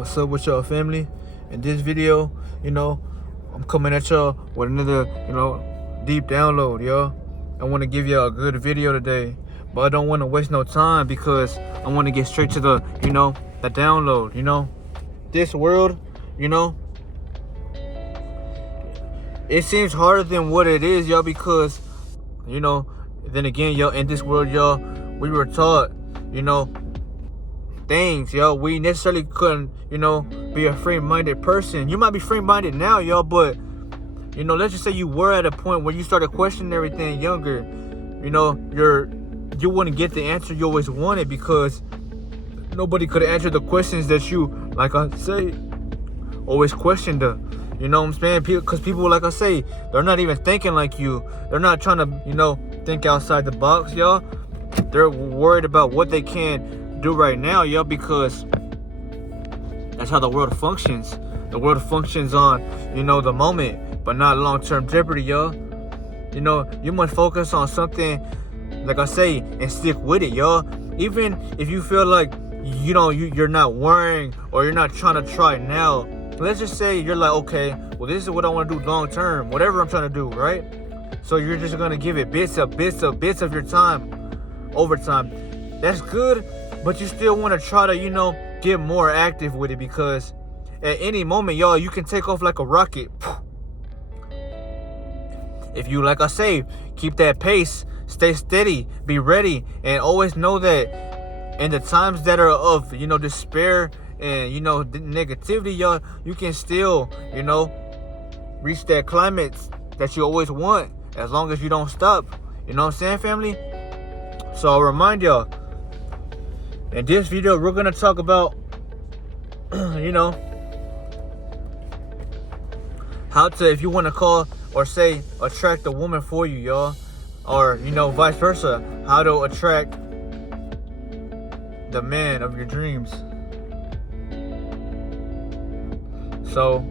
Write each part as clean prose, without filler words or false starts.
What's up with y'all, family? In this video, I'm coming at y'all with another, deep download, y'all. I want to give y'all a good video today, but I don't want to waste no time because I want to get straight to the, the download. This world, it seems harder than what it is, y'all, because, then again, y'all, in this world, y'all, we were taught, things, yo. We necessarily couldn't, be a free-minded person. You might be free-minded now, y'all, but, let's just say you were at a point where you started questioning everything younger. You wouldn't get the answer you always wanted because nobody could answer the questions that you, like I say, always questioned. You know what I'm saying? Because people, like I say, they're not even thinking like you. They're not trying to, think outside the box, y'all. They're worried about what they can do right now, y'all, because that's how the world functions. The world functions on, the moment, but not long-term jeopardy, y'all. You must focus on something, like I say, and stick with it, y'all. Even if you feel like, you're not worrying or you're not trying to try now. Let's just say you're like, okay, well, this is what I want to do long-term, whatever I'm trying to do, right? So you're just going to give it bits of your time, over time. That's good, but you still want to try to, get more active with it because at any moment, y'all, you can take off like a rocket. If you, like I say, keep that pace, stay steady, be ready, and always know that in the times that are of, despair and, negativity, y'all, you can still, reach that climate that you always want as long as you don't stop. You know what I'm saying, family? So I'll remind y'all, in this video, we're going to talk about, how to, if you want to call or say, attract a woman for you, y'all. Or, vice versa, how to attract the man of your dreams. So,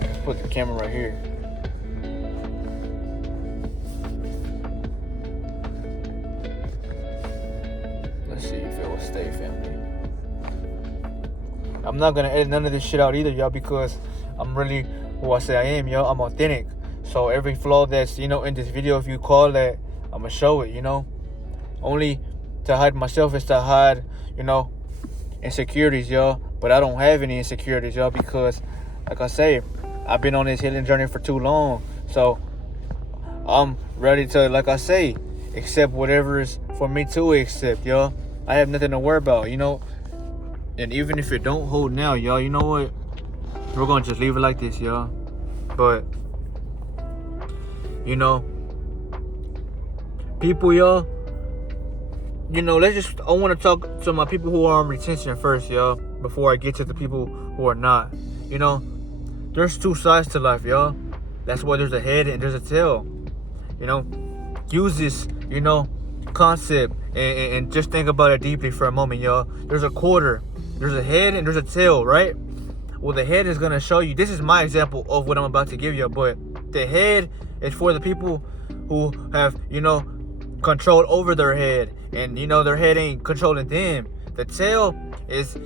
let's put the camera right here. Let's see if it will stay, family. I'm not gonna edit none of this shit out either, y'all, because I'm really who I say I am, y'all. I'm authentic. So every flaw that's, in this video, if you call that, I'm gonna show it, Only to hide myself is to hide, insecurities, y'all. But I don't have any insecurities, y'all, because, like I say, I've been on this healing journey for too long. So I'm ready to, like I say, accept whatever is for me to accept, y'all. I have nothing to worry about, And even if it don't hold now, y'all, you know what? We're gonna just leave it like this, y'all. But, people, y'all, I want to talk to my people who are on retention first, y'all, before I get to the people who are not. There's two sides to life, y'all. That's why there's a head and there's a tail. Use this, concept and just think about it deeply for a moment, y'all. There's a quarter, there's a head and there's a tail, right? Well, the head is going to show you, this is my example of what I'm about to give you, but the head is for the people who have, control over their head, and their head ain't controlling them. The tail is,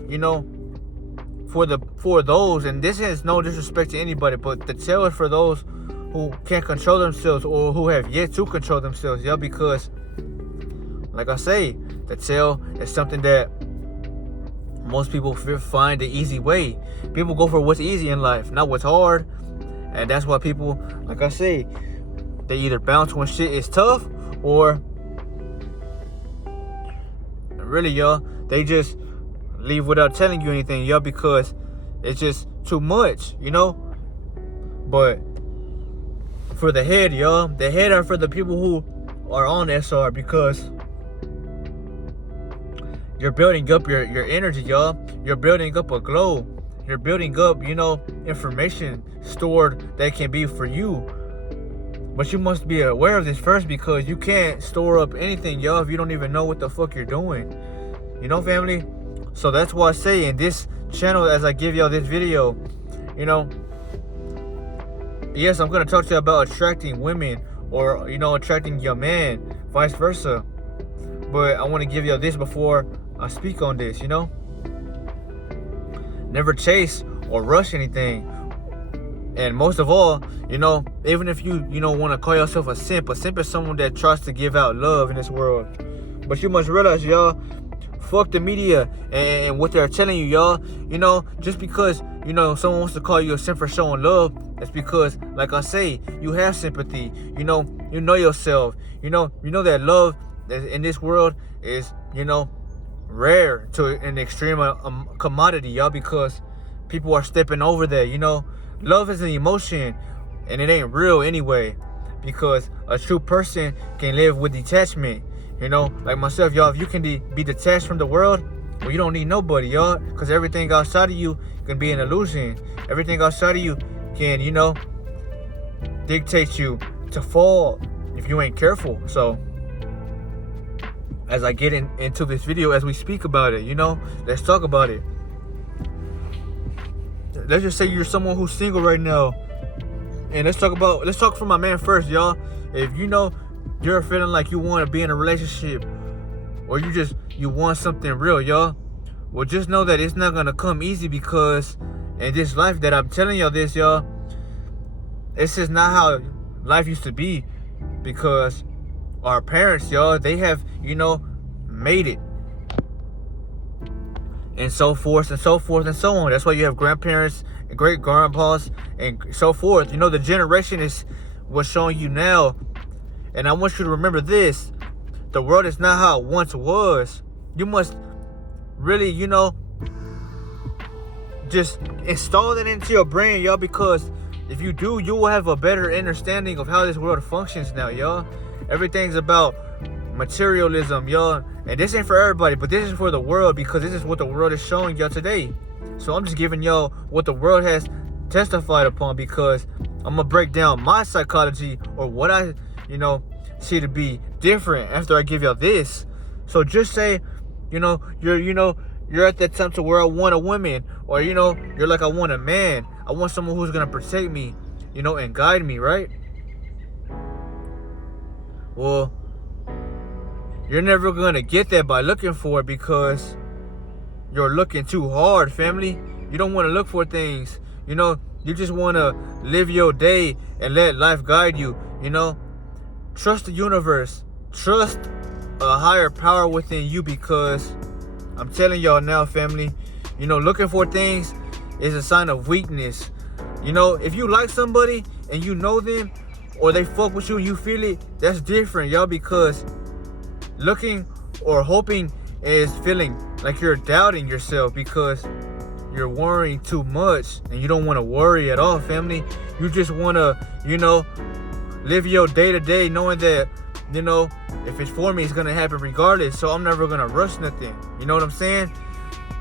for those, and this is no disrespect to anybody, but the tail is for those who can't control themselves or who have yet to control themselves, yeah, because like I say, the tail is something that most people find the easy way. People go for what's easy in life, not what's hard. And that's why people, like I say, they either bounce when shit is tough, or really, y'all, they just leave without telling you anything, y'all, because it's just too much, But for the head, y'all, the head are for the people who are on SR, because you're building up your energy, y'all. You're building up a glow. You're building up, information stored that can be for you. But you must be aware of this first, because you can't store up anything, y'all, if you don't even know what the fuck you're doing. Family? So that's why I say in this channel, as I give y'all this video, yes, I'm going to talk to you about attracting women or, you know, attracting your man, vice versa. But I want to give y'all this before I speak on this, you know. Never chase or rush anything. And most of all, you know, even if you know, want to call yourself a simp is someone that tries to give out love in this world. But you must realize, y'all, fuck the media and what they're telling you, y'all. You know, just because, you know, someone wants to call you a simp for showing love, that's because, like I say, you have sympathy. You know yourself. You know that love in this world is, you know, rare to an extreme commodity, y'all, because people are stepping over that. You know, love is an emotion, and it ain't real anyway, because a true person can live with detachment. You know, like myself, y'all, if you can be detached from the world, well, you don't need nobody, y'all, because everything outside of you can be an illusion. Everything outside of you can, you know, dictate you to fall if you ain't careful. So as I get into this video, as we speak about it, you know, let's talk about it. Let's just say you're someone who's single right now, and let's talk for my man first, y'all. If you know you're feeling like you want to be in a relationship, or you want something real, y'all, well, just know that it's not gonna come easy, because in this life that I'm telling y'all this, y'all, it's just not how life used to be, because our parents, y'all, they have, you know, made it, and so forth and so forth and so on. That's why you have grandparents and great grandpas and so forth. You know, the generation is what's showing you now. And I want you to remember this: the world is not how it once was. You must really, you know, just install that into your brain, y'all, because if you do, you will have a better understanding of how this world functions now, y'all. Everything's about materialism, y'all. And this ain't for everybody, but this is for the world, because this is what the world is showing y'all today. So I'm just giving y'all what the world has testified upon, because I'm gonna break down my psychology, or what I, you know, see to be different after I give y'all this. So just say, you're at that time to where I want a woman, or, you know, you're like, I want a man. I want someone who's gonna protect me, you know, and guide me, right? Well, you're never gonna get that by looking for it, because you're looking too hard, family. You don't want to look for things, you know. You just want to live your day and let life guide you, you know. Trust the universe. Trust a higher power within you, because I'm telling y'all now, family, you know, looking for things is a sign of weakness. You know, if you like somebody and you know them, or they fuck with you and you feel it, that's different, y'all, because looking or hoping is feeling like you're doubting yourself, because you're worrying too much, and you don't want to worry at all, family. You just want to, you know, live your day to day knowing that, you know, if it's for me, it's going to happen regardless. So I'm never going to rush nothing. You know what I'm saying?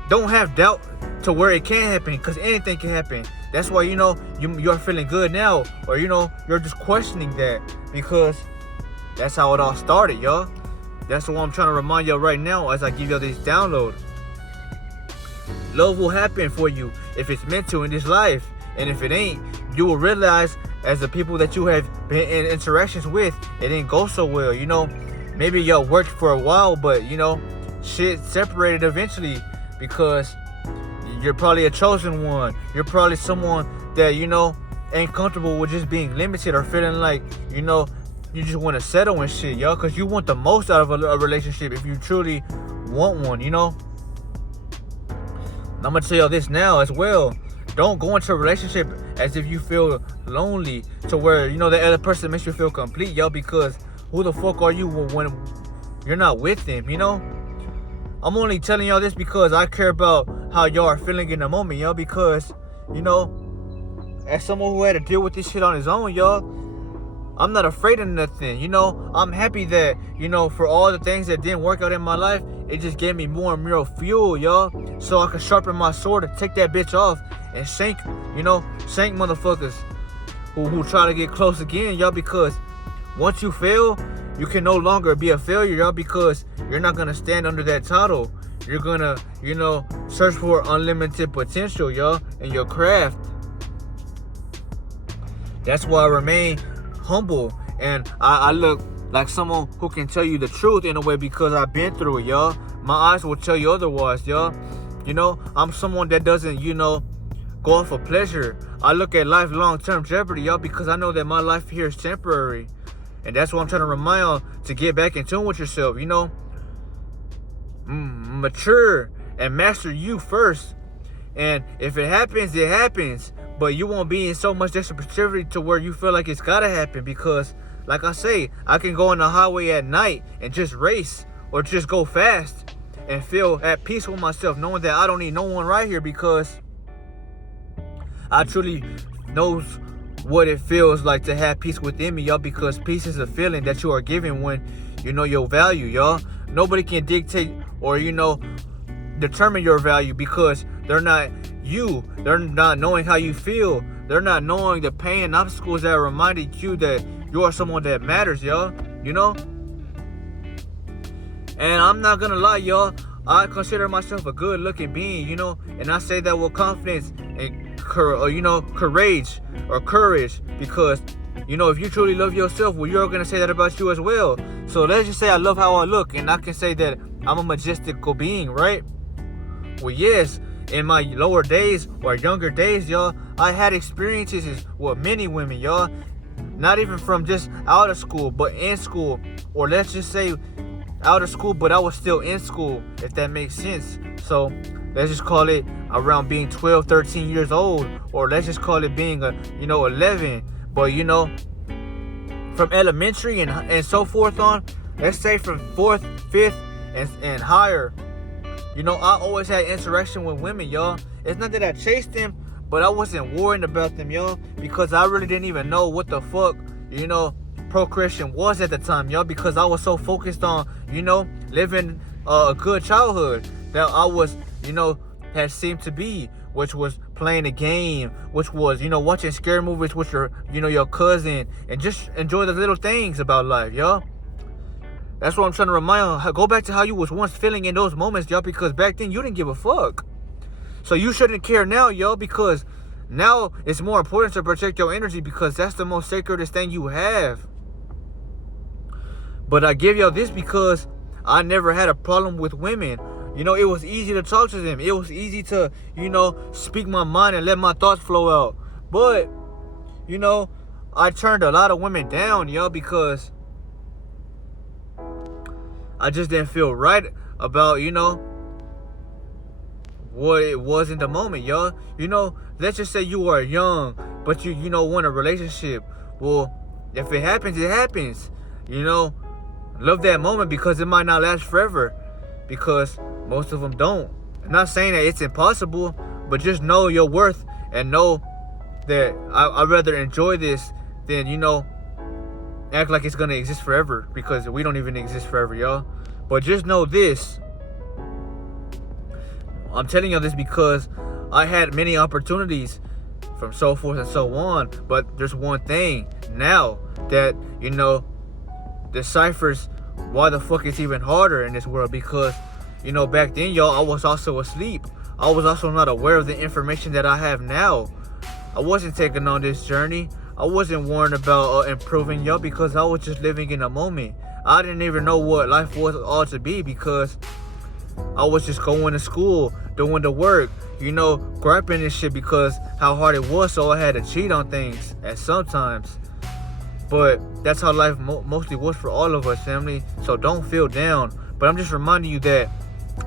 Don't have doubt to where it can happen, because anything can happen. That's why, you know, you're feeling good now, or, you know, you're just questioning that, because that's how it all started, y'all. That's what I'm trying to remind y'all right now as I give y'all this download. Love will happen for you if it's meant to in this life. And if it ain't, you will realize, as the people that you have been in interactions with, it didn't go so well. You know, maybe y'all worked for a while, but, you know, shit separated eventually, because you're probably a chosen one. You're probably someone that, you know, ain't comfortable with just being limited, or feeling like, you know, you just want to settle and shit, y'all, because you want the most out of a relationship if you truly want one, you know. I'm going to tell y'all this now as well. Don't go into a relationship as if you feel lonely, to where, you know, the other person makes you feel complete, y'all, because who the fuck are you when you're not with them, you know? I'm only telling y'all this because I care about how y'all are feeling in the moment, y'all, because, you know, as someone who had to deal with this shit on his own, y'all, I'm not afraid of nothing, you know. I'm happy that, you know, for all the things that didn't work out in my life, it just gave me more and more fuel, y'all, so I can sharpen my sword and take that bitch off and shank motherfuckers who try to get close again, y'all, because once you fail, you can no longer be a failure, y'all, because you're not gonna stand under that title. You're gonna, you know, search for unlimited potential, y'all, in your craft. That's why I remain humble And I look like someone who can tell you the truth in a way because I've been through it, y'all. My eyes will tell you otherwise, y'all. I'm someone that doesn't, go off of pleasure. I look at life long-term jeopardy, y'all, because I know that my life here is temporary. And that's what I'm trying to remind y'all, to get back in tune with yourself, mature and master you first. And if it happens, it happens. But you won't be in so much desperation to where you feel like it's gotta happen. Because, like I say, I can go on the highway at night and just race or just go fast and feel at peace with myself, knowing that I don't need no one right here, because I truly knows what it feels like to have peace within me, y'all, because peace is a feeling that you are given when you know your value, y'all. Nobody can dictate or, determine your value, because they're not you. They're not knowing how you feel. They're not knowing the pain and obstacles that reminded you that you are someone that matters, y'all. And I'm not gonna lie, y'all, I consider myself a good looking being, and I say that with confidence and courage, because if you truly love yourself, well, you're gonna say that about you as well. So let's just say I love how I look, and I can say that I'm a majestical being, right? Well, yes, in my lower days or younger days, y'all, I had experiences with many women, y'all. Not even from just out of school, but in school. Or let's just say out of school, but I was still in school, if that makes sense. So let's just call it around being 12, 13 years old. Or let's just call it being 11. But from elementary and so forth on, let's say from 4th, 5th, and higher, I always had interaction with women, y'all. It's not that I chased them, but I wasn't worrying about them, y'all, because I really didn't even know what the fuck, procreation was at the time, y'all, because I was so focused on, living a good childhood that I was, had seemed to be, which was playing a game, which was, watching scary movies with your cousin, and just enjoy the little things about life, y'all. That's what I'm trying to remind you. Go back to how you was once feeling in those moments, y'all, because back then you didn't give a fuck. So you shouldn't care now, y'all, because now it's more important to protect your energy, because that's the most sacredest thing you have. But I give y'all this because I never had a problem with women. It was easy to talk to them. It was easy to, speak my mind and let my thoughts flow out. But, I turned a lot of women down, y'all, because I just didn't feel right about, what it was in the moment, y'all. Let's just say you are young, but you want a relationship. Well, if it happens, it happens. Love that moment, because it might not last forever, because most of them don't. I'm not saying that it's impossible, but just know your worth and know that I'd rather enjoy this than, act like it's gonna exist forever, because we don't even exist forever, y'all. But just know this. I'm telling y'all this because I had many opportunities from so forth and so on. But there's one thing now that, deciphers why the fuck it's even harder in this world, because, back then, y'all, I was also asleep. I was also not aware of the information that I have now. I wasn't taking on this journey. I wasn't worrying about improving, y'all, because I was just living in a moment. I didn't even know what life was all to be, because I was just going to school, doing the work, griping and shit because how hard it was, so I had to cheat on things at sometimes. But that's how life mostly was for all of us, family. So don't feel down. But I'm just reminding you that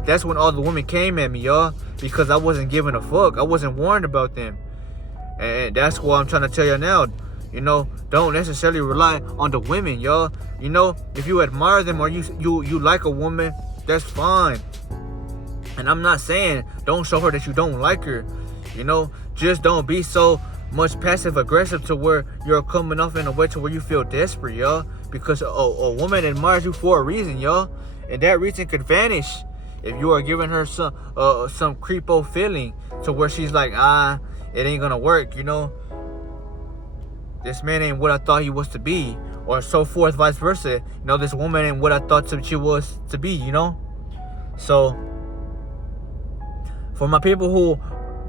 that's when all the women came at me, y'all, because I wasn't giving a fuck. I wasn't worried about them. And that's what I'm trying to tell you now. Don't necessarily rely on the women, y'all. If you admire them or you like a woman, that's fine. And I'm not saying don't show her that you don't like her. Just don't be so much passive aggressive to where you're coming off in a way to where you feel desperate, y'all. Because a woman admires you for a reason, y'all. And that reason could vanish if you are giving her some creepo feeling to where she's like, it ain't gonna work, This man ain't what I thought he was to be, or so forth, vice versa. This woman ain't what I thought she was to be, So, for my people who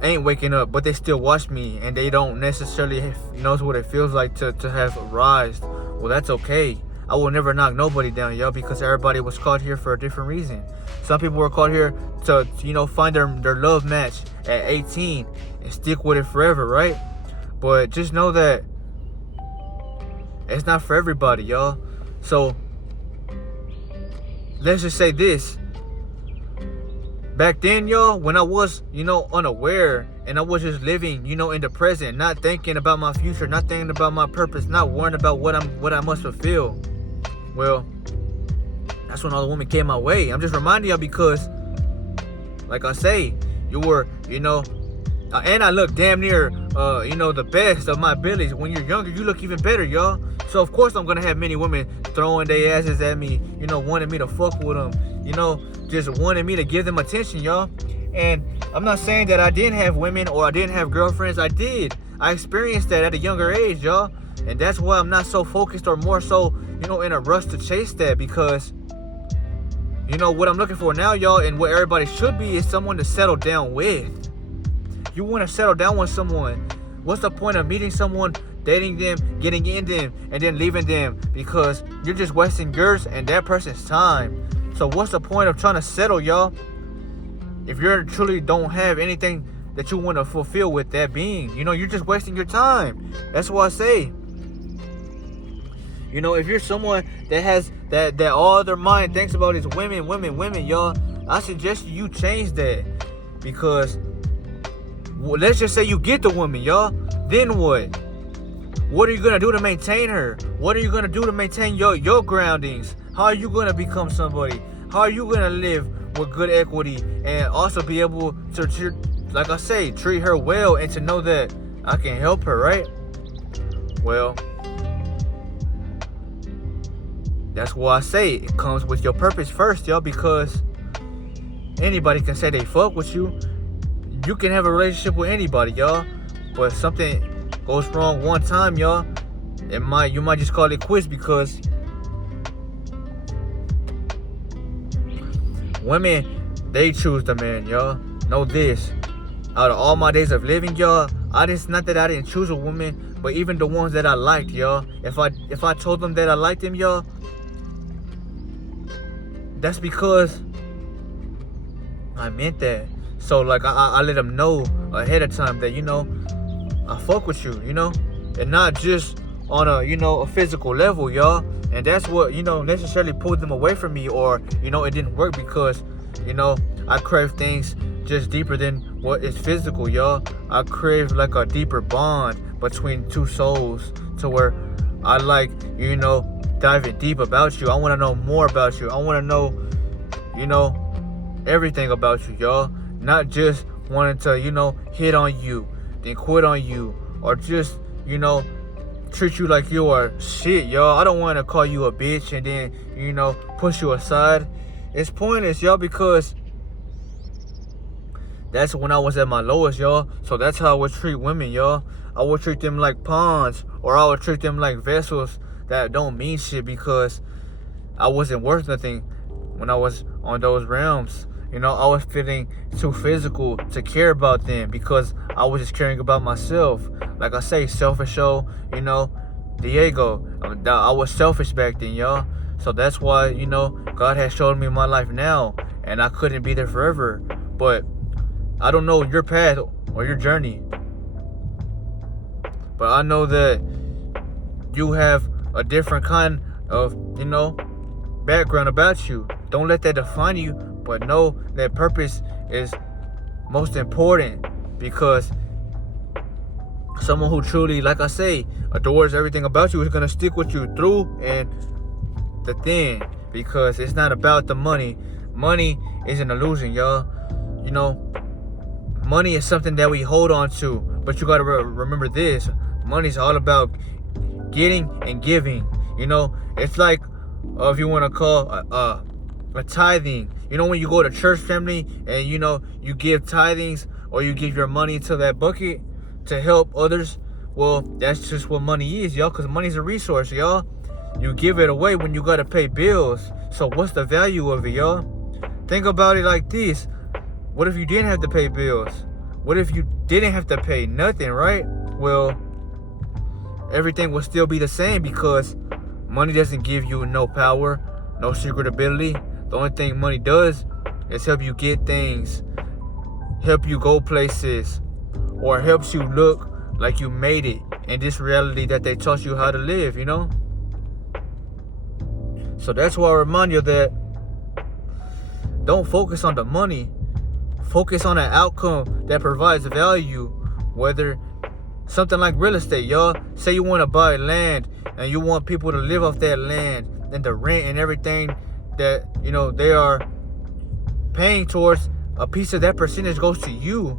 ain't waking up, but they still watch me, and they don't necessarily knows what it feels like to have rised Well, that's okay. I will never knock nobody down, y'all, because everybody was called here for a different reason. Some people were called here to, find their love match at 18 and stick with it forever, right? But just know that it's not for everybody, y'all. So let's just say this. Back then, y'all, when I was, unaware, and I was just living, in the present, not thinking about my future, not thinking about my purpose, not worrying about what I must fulfill. Well, that's when all the women came my way. I'm just reminding y'all because, like I say, you were, and I look damn near, the best of my abilities. When you're younger, you look even better, y'all. So of course I'm gonna have many women throwing their asses at me, wanting me to fuck with them, just wanting me to give them attention, y'all. And I'm not saying that I didn't have women or I didn't have girlfriends. I did. I experienced that at a younger age, y'all. And that's why I'm not so focused or more so, in a rush to chase that, because what I'm looking for now, y'all, and what everybody should be is someone to settle down with. You want to settle down with someone. What's the point of meeting someone, dating them, getting in them, and then leaving them? Because you're just wasting yours and that person's time. So what's the point of trying to settle, y'all, if you truly don't have anything that you want to fulfill with that being? You're just wasting your time. That's what I say. If you're someone that has that all their mind thinks about is women, y'all, I suggest you change that. Because let's just say you get the woman, y'all. Then what? What are you gonna do to maintain her? What are you gonna do to maintain your groundings? How are you gonna become somebody? How are you gonna live with good equity and also be able to, like I say, treat her well and to know that I can help her, right? Well, that's why I say it comes with your purpose first, y'all, because anybody can say they fuck with you. You can have a relationship with anybody, y'all, but something goes wrong one time, y'all, you might just call it quits, because women, they choose the man, y'all. Know this. Out of all my days of living, y'all, not that I didn't choose a woman, but even the ones that I liked, y'all, if I told them that I liked them, y'all, that's because I meant that. So like I let them know ahead of time that I fuck with you, and not just on a physical level, y'all. And that's what necessarily pulled them away from me, or it didn't work, because I crave things just deeper than what is physical, y'all. I crave like a deeper bond between two souls, to where I like diving deep about you. I want to know more about you. I want to know everything about you, y'all. Not just wanting to hit on you, then quit on you, or just treat you like you are shit, y'all. I don't want to call you a bitch and then push you aside. It's pointless, y'all, because that's when I was at my lowest, y'all. So that's how I would treat women, y'all. I would treat them like pawns, or I would treat them like vessels that don't mean shit, because I wasn't worth nothing when I was on those realms. I was feeling too physical to care about them, because I was just caring about myself. Like I say, selfish show, Diego. I was selfish back then, y'all. So that's why, God has shown me my life now, and I couldn't be there forever. But I don't know your path or your journey, but I know that you have a different kind of, background about you. Don't let that define you, but know that purpose is most important, because someone who truly, like I say, adores everything about you is going to stick with you through and the thin, because it's not about the money. Money is an illusion, y'all. Money is something that we hold on to, but you got to remember this. Money's all about getting and giving. It's like, if you want to call a tithing. When you go to church, family, and you give tithings, or you give your money into that bucket to help others. Well, that's just what money is, y'all, because money's a resource, y'all. You give it away when you gotta pay bills. So what's the value of it, y'all? Think about it like this. What if you didn't have to pay bills? What if you didn't have to pay nothing, right? Well, everything would still be the same, because Money doesn't give you no power, no secret ability. The only thing money does is help you get things, help you go places, or helps you look like you made it in this reality that they taught you how to live, you know? So that's why I remind you that don't focus on the money. Focus on an outcome that provides value. Whether something like real estate, y'all. Say you want to buy land and you want people to live off that land and the rent and everything that, you know, they are paying towards, a piece of that percentage goes to you.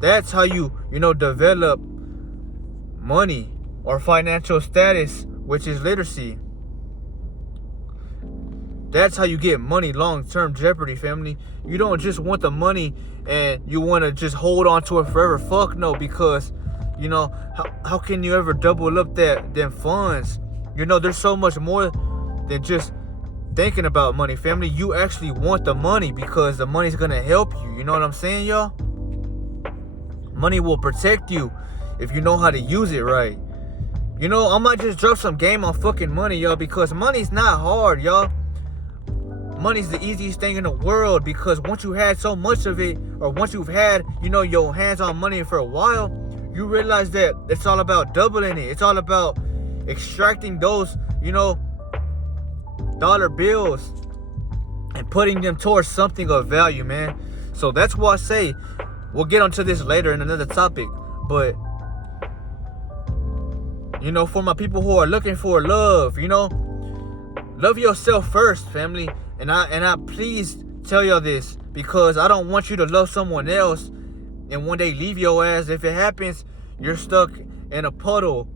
That's how you develop money or financial status, which is literacy. That's how you get money, long-term Jeopardy, family. You don't just want the money and you want to just hold on to it forever. Fuck no, because, how can you ever double up them funds? There's so much more than just thinking about money, family. You actually want the money because the money's going to help you. You know what I'm saying, y'all? Money will protect you if you know how to use it right. I might just drop some game on fucking money, y'all, because money's not hard, y'all. Money's the easiest thing in the world, because once you had so much of it, or once you've had, your hands on money for a while, you realize that it's all about doubling it. It's all about extracting those, dollar bills and putting them towards something of value, man. So that's why I say, we'll get onto this later in another topic, but for my people who are looking for love, love yourself first, family. And I please tell y'all this, because I don't want you to love someone else and one day leave your ass. If it happens, you're stuck in a puddle,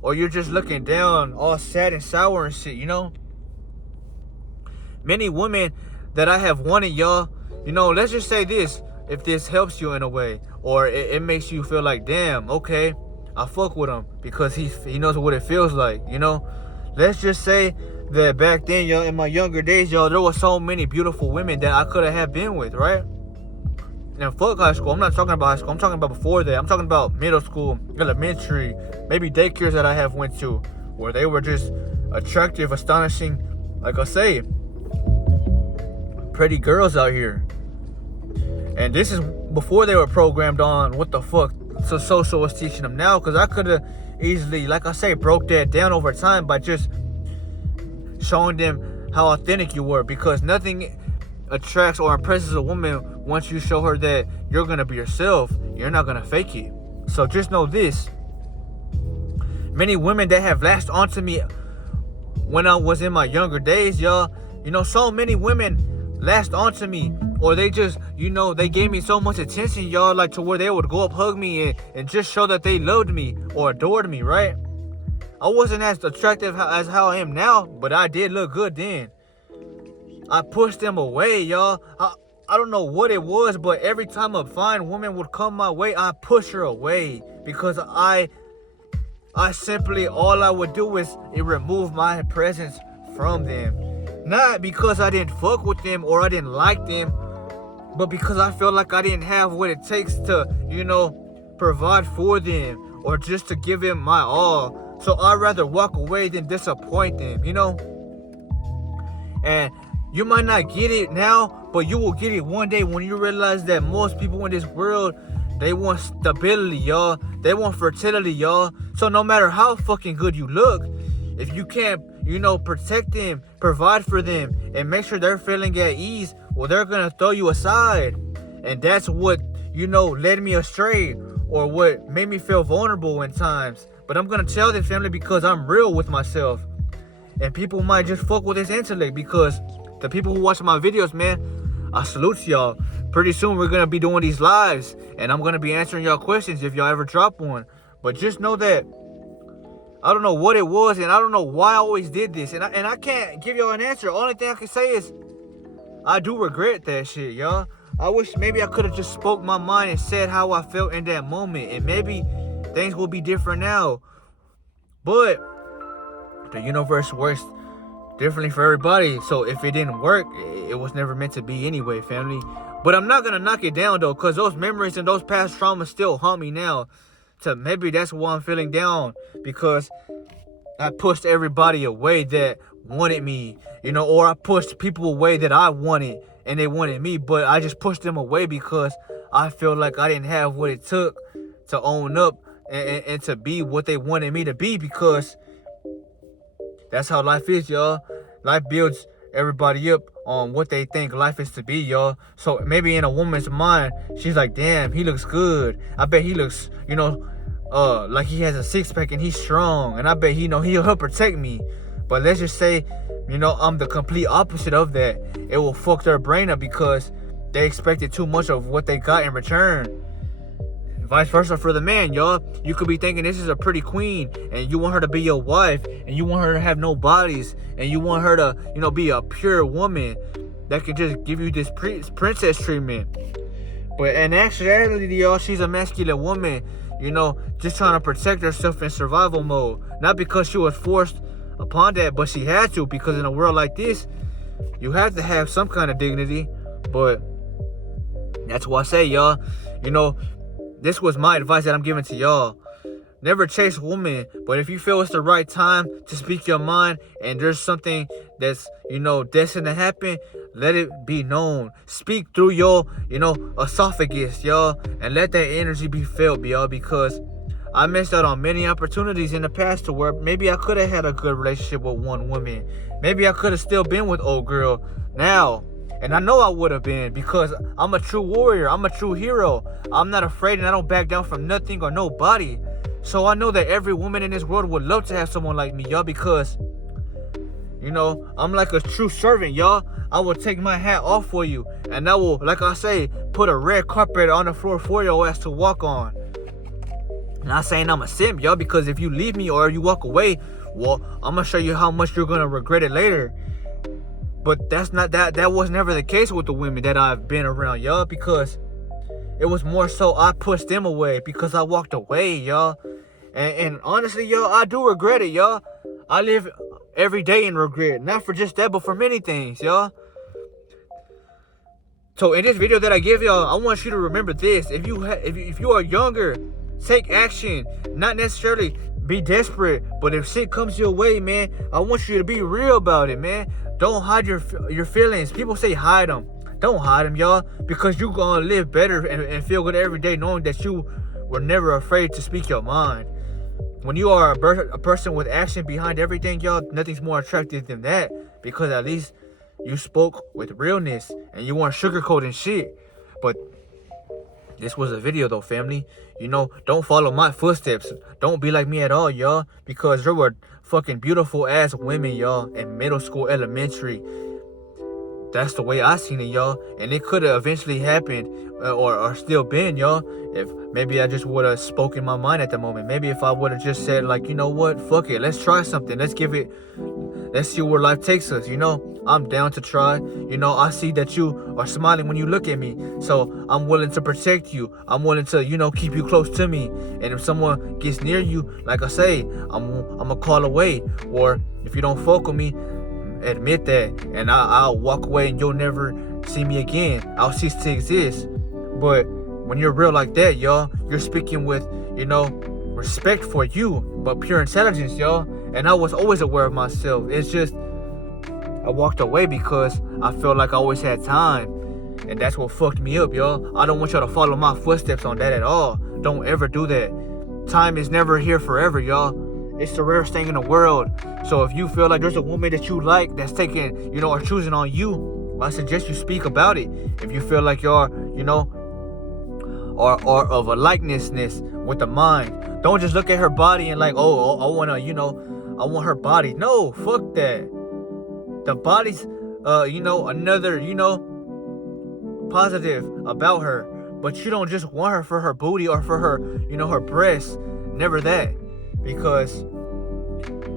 or you're just looking down all sad and sour and shit, Many women that I have wanted, y'all, let's just say this, if this helps you in a way, or it makes you feel like, damn, okay, I fuck with him because he knows what it feels like, Let's just say that back then, y'all, in my younger days, y'all, there were so many beautiful women that I could have been with, right? And fuck high school. I'm not talking about high school. I'm talking about before that. I'm talking about middle school, elementary, maybe daycares that I have went to, where they were just attractive, astonishing, like I say, pretty girls out here. And this is before they were programmed on what the fuck so social was teaching them now, because I could have easily, like I say, broke that down over time by just showing them how authentic you were, because nothing attracts or impresses a woman once you show her that you're gonna be yourself. You're not gonna fake it. So just know this, many women that have latched onto me when I was in my younger days, y'all, so many women latched onto me, or they just, they gave me so much attention, y'all, like to where they would go up, hug me, and just show that they loved me or adored me, right? I wasn't as attractive as how I am now, but I did look good then. I pushed them away, y'all. I don't know what it was, but every time a fine woman would come my way, I push her away, because I simply, all I would do is remove my presence from them. Not because I didn't fuck with them or I didn't like them, but because I felt like I didn't have what it takes to, provide for them or just to give them my all. So I'd rather walk away than disappoint them, And you might not get it now, but you will get it one day when you realize that most people in this world, they want stability, y'all. They want fertility, y'all. So no matter how fucking good you look, if you can't, protect them, provide for them, and make sure they're feeling at ease, well, they're going to throw you aside. And that's what, led me astray, or what made me feel vulnerable in times. But I'm going to tell this, family, because I'm real with myself. And people might just fuck with this intellect, because the people who watch my videos, man, I salute y'all. Pretty soon we're going to be doing these lives, and I'm going to be answering y'all questions if y'all ever drop one. But just know that I don't know what it was, and I don't know why I always did this. And I can't give y'all an answer. Only thing I can say is I do regret that shit, y'all. I wish maybe I could have just spoke my mind and said how I felt in that moment, and maybe things will be different now. But the universe works differently for everybody. So if it didn't work, it was never meant to be anyway, family. But I'm not going to knock it down, though, because those memories and those past traumas still haunt me now. So maybe that's why I'm feeling down, because I pushed everybody away that wanted me, or I pushed people away that I wanted and they wanted me, but I just pushed them away because I feel like I didn't have what it took to own up and to be what they wanted me to be, because that's how life is, y'all. Life builds everybody up on what they think life is to be, y'all. So maybe in a woman's mind, she's like, damn, he looks good. I bet he looks, like he has a six-pack and he's strong. And I bet he'll help protect me. But let's just say, I'm the complete opposite of that. It will fuck their brain up because they expected too much of what they got in return. Vice versa for the man, y'all. You could be thinking this is a pretty queen and you want her to be your wife and you want her to have no bodies and you want her to, be a pure woman that can just give you this princess treatment. But in actuality, y'all, she's a masculine woman, just trying to protect herself in survival mode. Not because she was forced upon that, but she had to, because in a world like this, you have to have some kind of dignity. But that's why I say, y'all, this was my advice that I'm giving to y'all. Never chase a woman, but if you feel it's the right time to speak your mind and there's something that's, destined to happen, let it be known. Speak through your, esophagus, y'all, and let that energy be felt, y'all, because I missed out on many opportunities in the past to where maybe I could have had a good relationship with one woman. Maybe I could have still been with old girl now. And I know I would have been, because I'm a true warrior. I'm a true hero. I'm not afraid and I don't back down from nothing or nobody. So I know that every woman in this world would love to have someone like me, y'all, because, I'm like a true servant, y'all. I will take my hat off for you. And I will, like I say, put a red carpet on the floor for your ass to walk on. Not saying I'm a simp, y'all, because if you leave me or you walk away, well, I'm going to show you how much you're going to regret it later. But that was never the case with the women that I've been around, y'all, because it was more so I pushed them away because I walked away, y'all. And honestly, y'all, I do regret it, y'all. I live every day in regret, not for just that, but for many things, y'all. So in this video that I give y'all, I want you to remember this. If you are younger, take action. Not necessarily be desperate, but if shit comes your way, man, I want you to be real about it, man. Don't hide your feelings. People say hide them. Don't hide them, y'all, because you're going to live better and feel good every day knowing that you were never afraid to speak your mind. When you are a person with action behind everything, y'all, nothing's more attractive than that, because at least you spoke with realness and you weren't sugarcoating shit. But this was a video, though, family. Don't follow my footsteps. Don't be like me at all, y'all, because there were fucking beautiful ass women, y'all, in middle school, elementary. That's the way I seen it, y'all. And it could have eventually happened or still been, y'all, if maybe I just would have spoken my mind at the moment. Maybe if I would have just said, like, you know what, fuck it, let's try something. Let's see where life takes us, I'm down to try. I see that you are smiling when you look at me, so I'm willing to protect you. I'm willing to, keep you close to me. And if someone gets near you, like I say, I'm a call away. Or if you don't fuck with me, admit that, and I'll walk away and you'll never see me again. I'll cease to exist. But when you're real like that, y'all, you're speaking with, respect for you, but pure intelligence, y'all. And I was always aware of myself. It's just I walked away because I felt like I always had time. And that's what fucked me up, y'all. I don't want y'all to follow my footsteps on that at all. Don't ever do that. Time is never here forever, y'all. It's the rarest thing in the world. So if you feel like there's a woman that you like that's taking, or choosing on you, I suggest you speak about it. If you feel like you're, or of a likenessness with the mind, don't just look at her body and like, oh, I want her body. No, fuck that. The body's, another, positive about her. But you don't just want her for her booty or for her, her breasts. Never that. Because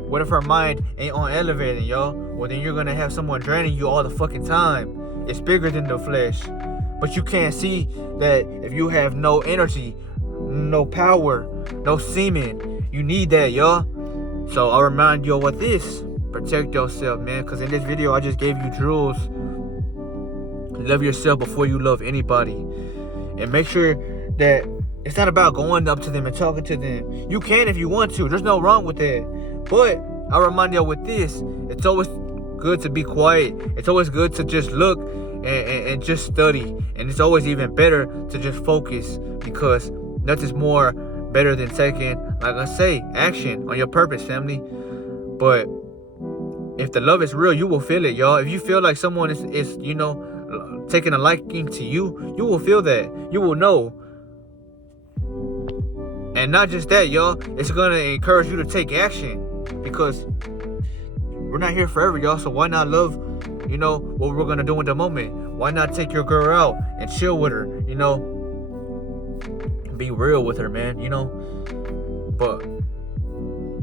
what if her mind ain't on elevating, y'all? Well, then you're gonna have someone draining you all the fucking time. It's bigger than the flesh. But you can't see that if you have no energy, no power, no semen, you need that, y'all. So I'll remind you with this. Protect yourself, man. Because in this video, I just gave you drills. Love yourself before you love anybody. And make sure that it's not about going up to them and talking to them. You can if you want to. There's no wrong with that. But I remind y'all with this, it's always good to be quiet. It's always good to just look and just study. And it's always even better to just focus, because nothing's more better than taking, like I say, action on your purpose, family. But if the love is real, you will feel it, y'all. If you feel like someone is taking a liking to you, you will feel that. You will know. And not just that, y'all. It's going to encourage you to take action, because we're not here forever, y'all. So why not love, what we're going to do in the moment? Why not take your girl out and chill with her, Be real with her, man, But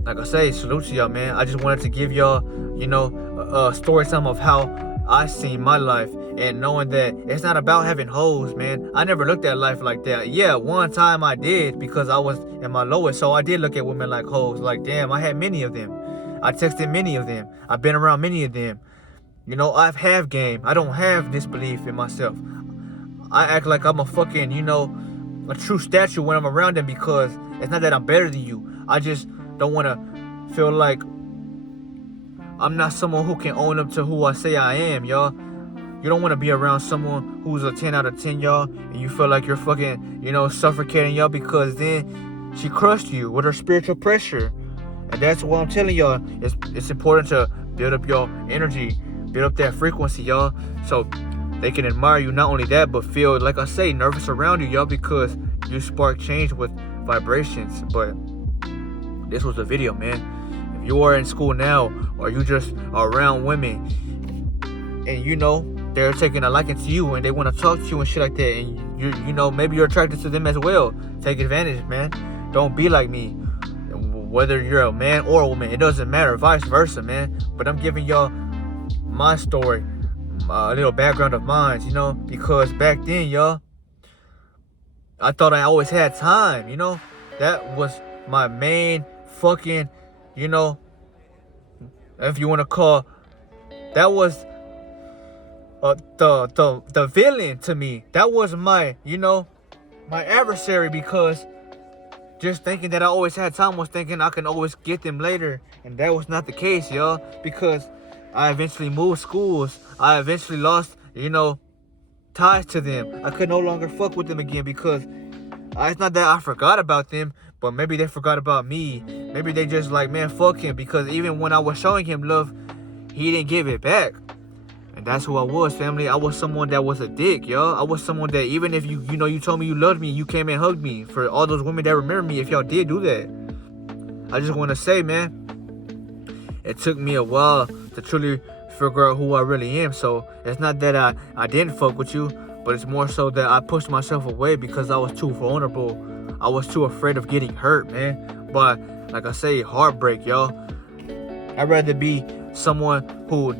like I say, salute to y'all, man. I just wanted to give y'all, a story time of how I seen my life, and knowing that it's not about having hoes, man. I never looked at life like that. Yeah, one time I did, because I was in my lowest, so I did look at women like hoes. Like, damn, I had many of them. I texted many of them. I've been around many of them. I have game. I don't have disbelief in myself. I act like I'm a fucking, a true statue when I'm around them, because it's not that I'm better than you. I just don't want to feel like I'm not someone who can own up to who I say I am, y'all. You don't want to be around someone who's a 10 out of 10, y'all, and you feel like you're fucking, suffocating, y'all, because then she crushed you with her spiritual pressure. And that's what I'm telling y'all. It's important to build up your energy, build up that frequency, y'all, so they can admire you. Not only that, but feel, like I say, nervous around you, y'all, because you spark change with vibrations. But this was a video, man. If you are in school now, or you just are around women, and they're taking a liking to you, and they want to talk to you and shit like that, and maybe you're attracted to them as well, take advantage, man. Don't be like me. Whether you're a man or a woman, it doesn't matter, vice versa, man. But I'm giving y'all my story, a little background of mine, because back then, y'all, I thought I always had time, That was my main fucking, if you want to call, that was the villain to me. That was my, my adversary, because just thinking that I always had time was thinking I can always get them later. And that was not the case, y'all, because I eventually moved schools. I eventually lost, ties to them. I could no longer fuck with them again, because it's not that I forgot about them, but maybe they forgot about me. Maybe they just like, man, fuck him, because even when I was showing him love, he didn't give it back. And that's who I was, family. I was someone that was a dick, y'all. I was someone that, even if you told me you loved me, you came and hugged me. For all those women that remember me, if y'all did do that, I just want to say, man, it took me a while to truly figure out who I really am. So it's not that I didn't fuck with you, but it's more so that I pushed myself away because I was too vulnerable. I was too afraid of getting hurt, man. But like I say, heartbreak, y'all. I'd rather be someone who,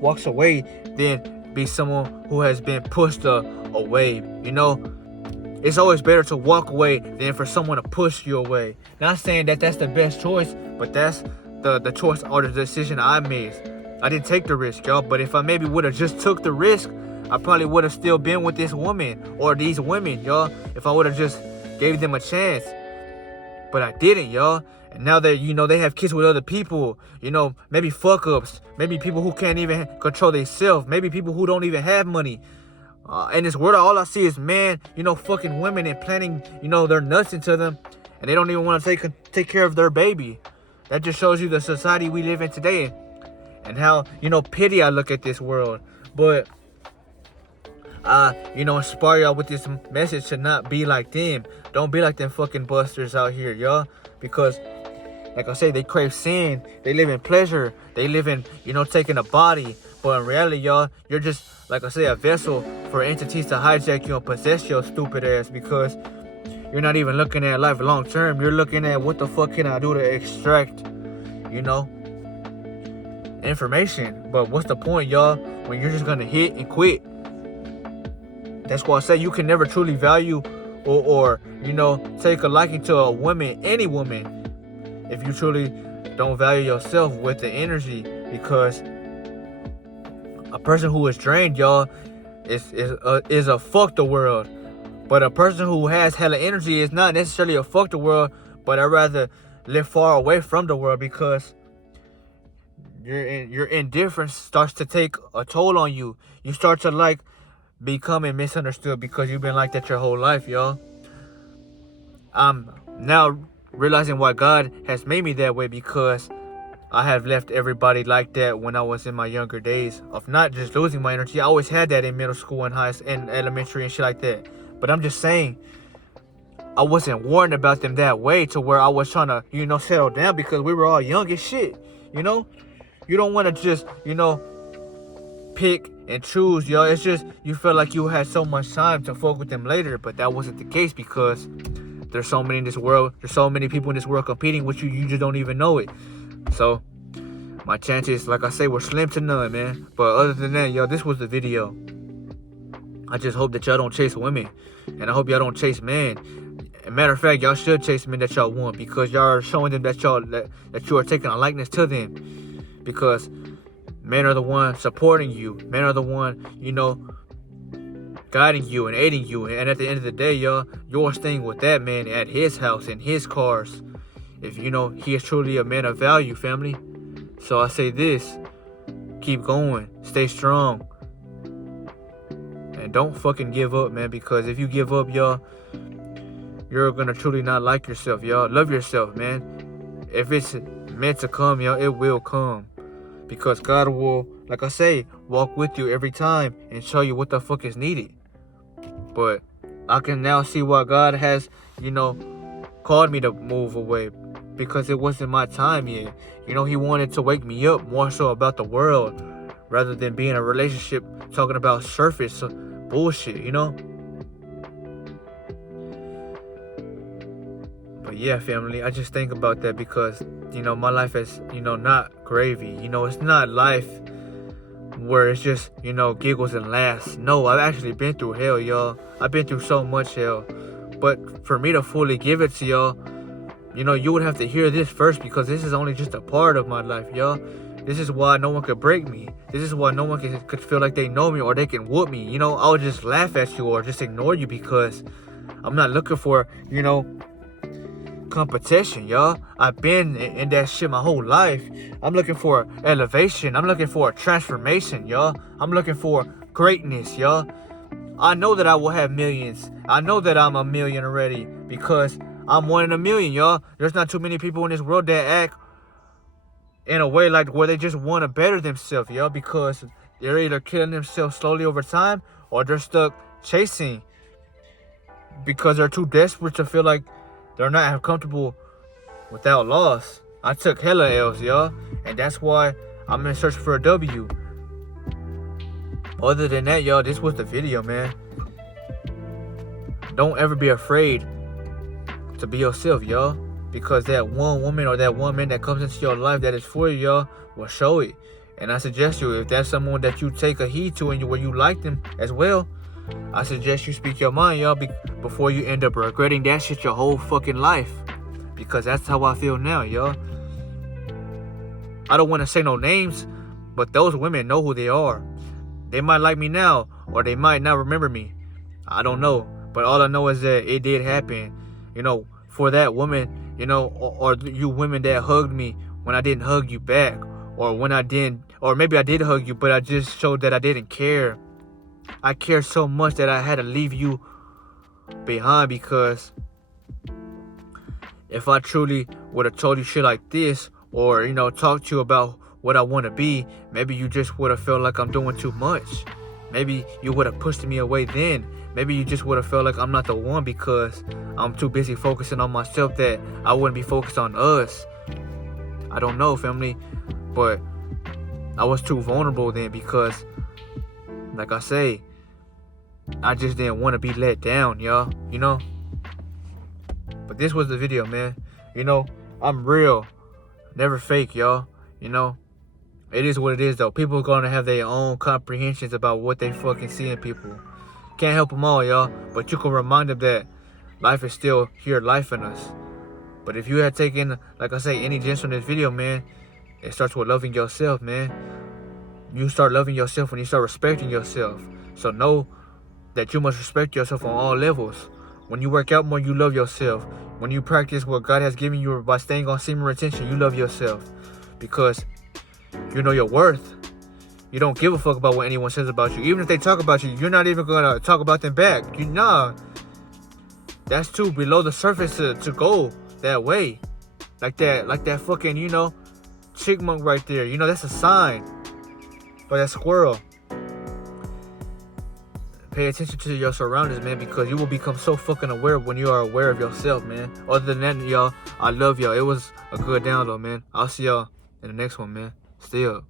walks away than be someone who has been pushed away. It's always better to walk away than for someone to push you away. Not saying that that's the best choice, but that's the choice or the decision I made. I didn't take the risk, y'all. But if I maybe would have just took the risk, I probably would have still been with this woman or these women, y'all. If I would have just gave them a chance. But I didn't, y'all. And now that, they have kids with other people, maybe fuck-ups, maybe people who can't even control themselves, maybe people who don't even have money. In this world, all I see is men, fucking women and planting, their nuts into them, and they don't even want to take care of their baby. That just shows you the society we live in today, and how, pity I look at this world. But inspire y'all with this message to not be like them. Don't be like them fucking busters out here, y'all. Because, like I say, they crave sin. They live in pleasure. They live in, taking a body. But in reality, y'all, you're just, like I say, a vessel for entities to hijack you and possess your stupid ass. Because you're not even looking at life long term. You're looking at what the fuck can I do to extract, information. But what's the point, y'all, when you're just gonna hit and quit? That's why I say you can never truly value or take a liking to a woman, any woman, if you truly don't value yourself with the energy. Because a person who is drained, y'all, is a fuck the world. But a person who has hella energy is not necessarily a fuck the world, but I'd rather live far away from the world, because your indifference starts to take a toll on you. You start to like becoming misunderstood because you've been like that your whole life, y'all. I'm now realizing why God has made me that way, because I have left everybody like that when I was in my younger days of not just losing my energy. I always had that in middle school and high and elementary and shit like that. But I'm just saying, I wasn't warned about them that way to where I was trying to, settle down because we were all young as shit. You don't want to just, pick and choose, yo. It's just you felt like you had so much time to fuck with them later, but that wasn't the case because there's so many in this world. There's so many people in this world competing with you. You just don't even know it. So my chances, like I say, were slim to none, man. But other than that, yo, this was the video. I just hope that y'all don't chase women, and I hope y'all don't chase men. As a matter of fact, y'all should chase men that y'all want, because y'all are showing them that you are taking a likeness to them. Because men are the one supporting you. Men are the one, guiding you and aiding you. And at the end of the day, y'all, you're staying with that man at his house and his cars, if he is truly a man of value, family. So I say this: keep going, stay strong, and don't fucking give up, man. Because if you give up, y'all, you're gonna truly not like yourself, y'all. Love yourself, man. If it's meant to come, y'all, it will come. Because God will, like I say, walk with you every time and show you what the fuck is needed. But I can now see why God has, called me to move away, because it wasn't my time yet. He wanted to wake me up more so about the world rather than being in a relationship talking about surface bullshit, But yeah, family, I just think about that because, my life is, not gravy. It's not life where it's just, giggles and laughs. No, I've actually been through hell, y'all. I've been through so much hell. But for me to fully give it to y'all, you would have to hear this first, because this is only just a part of my life, y'all. This is why no one could break me. This is why no one could feel like they know me or they can whoop me. I would just laugh at you or just ignore you, because I'm not looking for, competition, y'all. I've been in that shit my whole life. I'm looking for elevation. I'm looking for transformation, y'all. I'm looking for greatness, y'all. I know that I will have millions. I know that I'm a million already, because I'm one in a million, y'all. There's not too many people in this world that act in a way like where they just want to better themselves, y'all, because they're either killing themselves slowly over time or they're stuck chasing because they're too desperate to feel like they're not comfortable without loss. I took hella L's, y'all, and that's why I'm in search for a W. Other than that, y'all, this was the video, man. Don't ever be afraid to be yourself, y'all, because that one woman or that one man that comes into your life that is for you, y'all, will show it. And I suggest you, if that's someone that you take a heed to and where you like them as well, I suggest you speak your mind, y'all, before you end up regretting that shit your whole fucking life. Because that's how I feel now, y'all. I don't want to say no names, but those women know who they are. They might like me now, or they might not remember me. I don't know. But all I know is that it did happen. For that woman, or you women that hugged me when I didn't hug you back. Or when I didn't, or maybe I did hug you, but I just showed that I didn't care. I cared so much that I had to leave you behind, because if I truly would have told you shit like this, or, talked to you about what I want to be, maybe you just would have felt like I'm doing too much. Maybe you would have pushed me away then. Maybe you just would have felt like I'm not the one because I'm too busy focusing on myself that I wouldn't be focused on us. I don't know, family, but I was too vulnerable then because, like I say, I just didn't want to be let down, y'all, But this was the video, man. I'm real, never fake, y'all. It is what it is, though. People are going to have their own comprehensions about what they fucking see in people. Can't help them all, y'all. But you can remind them that life is still here, life in us. But if you had taken, like I say, any gems from this video, man, it starts with loving yourself, man. You start loving yourself when you start respecting yourself. So know that you must respect yourself on all levels. When you work out more, you love yourself. When you practice what God has given you by staying on semen retention, you love yourself. Because You know your worth. You don't give a fuck about what anyone says about you. Even if they talk about you, you're not even gonna talk about them back. That's too below the surface to go that way. Like that fucking, chipmunk right there. That's a sign. Or that squirrel. Pay attention to your surroundings, man, because you will become so fucking aware when you are aware of yourself, man. Other than that, y'all, I love y'all. It was a good download, man. I'll see y'all in the next one, man. Stay up.